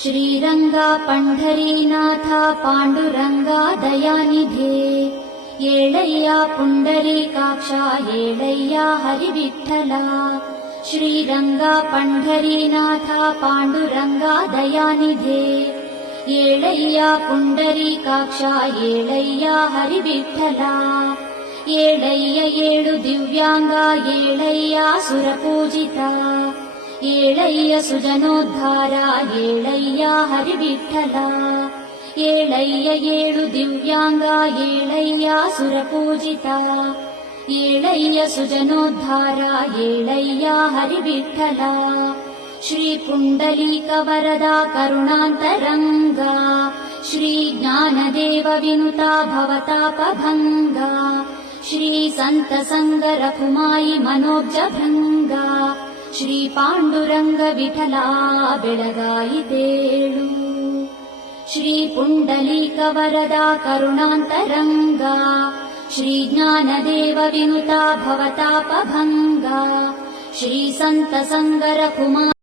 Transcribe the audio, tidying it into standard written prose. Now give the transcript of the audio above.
श्रीरंगा पंढरीनाथा पांडुरंगा दयानिधे येळय्या पुंडरीकाक्षा येळय्या हरिविठ्ठला श्रीरंगा पंढरीनाथा पांडुरंगा दयानिधे येळय्या पुंडरीकाक्षा येळय्या हरिविठ्ठला येळय्य येळु दिव्यांगा येळय्या सुरपूजिता येळय्य सुजनोद्धारा येळय्या हरिविठ्ठला येळय्य येळु दिव्यांगा येळय्या सुरपूजिता येळय्य सुजनोद्धारा येळय्या हरिविठ्ठला श्री पुंडलीक वरदा करुणान्तरंगा श्री ज्ञानदेव विनुता भवतापभंगा श्री संत संग रघुमाई मनोज भृंगा श्री पांडुरंग विठला बेळगायितेळु श्री पुंडलीक वरदा करुणान्तरंगा श्री ज्ञानदेव विनुता भवतापभंगा श्री संत संग रघुमाई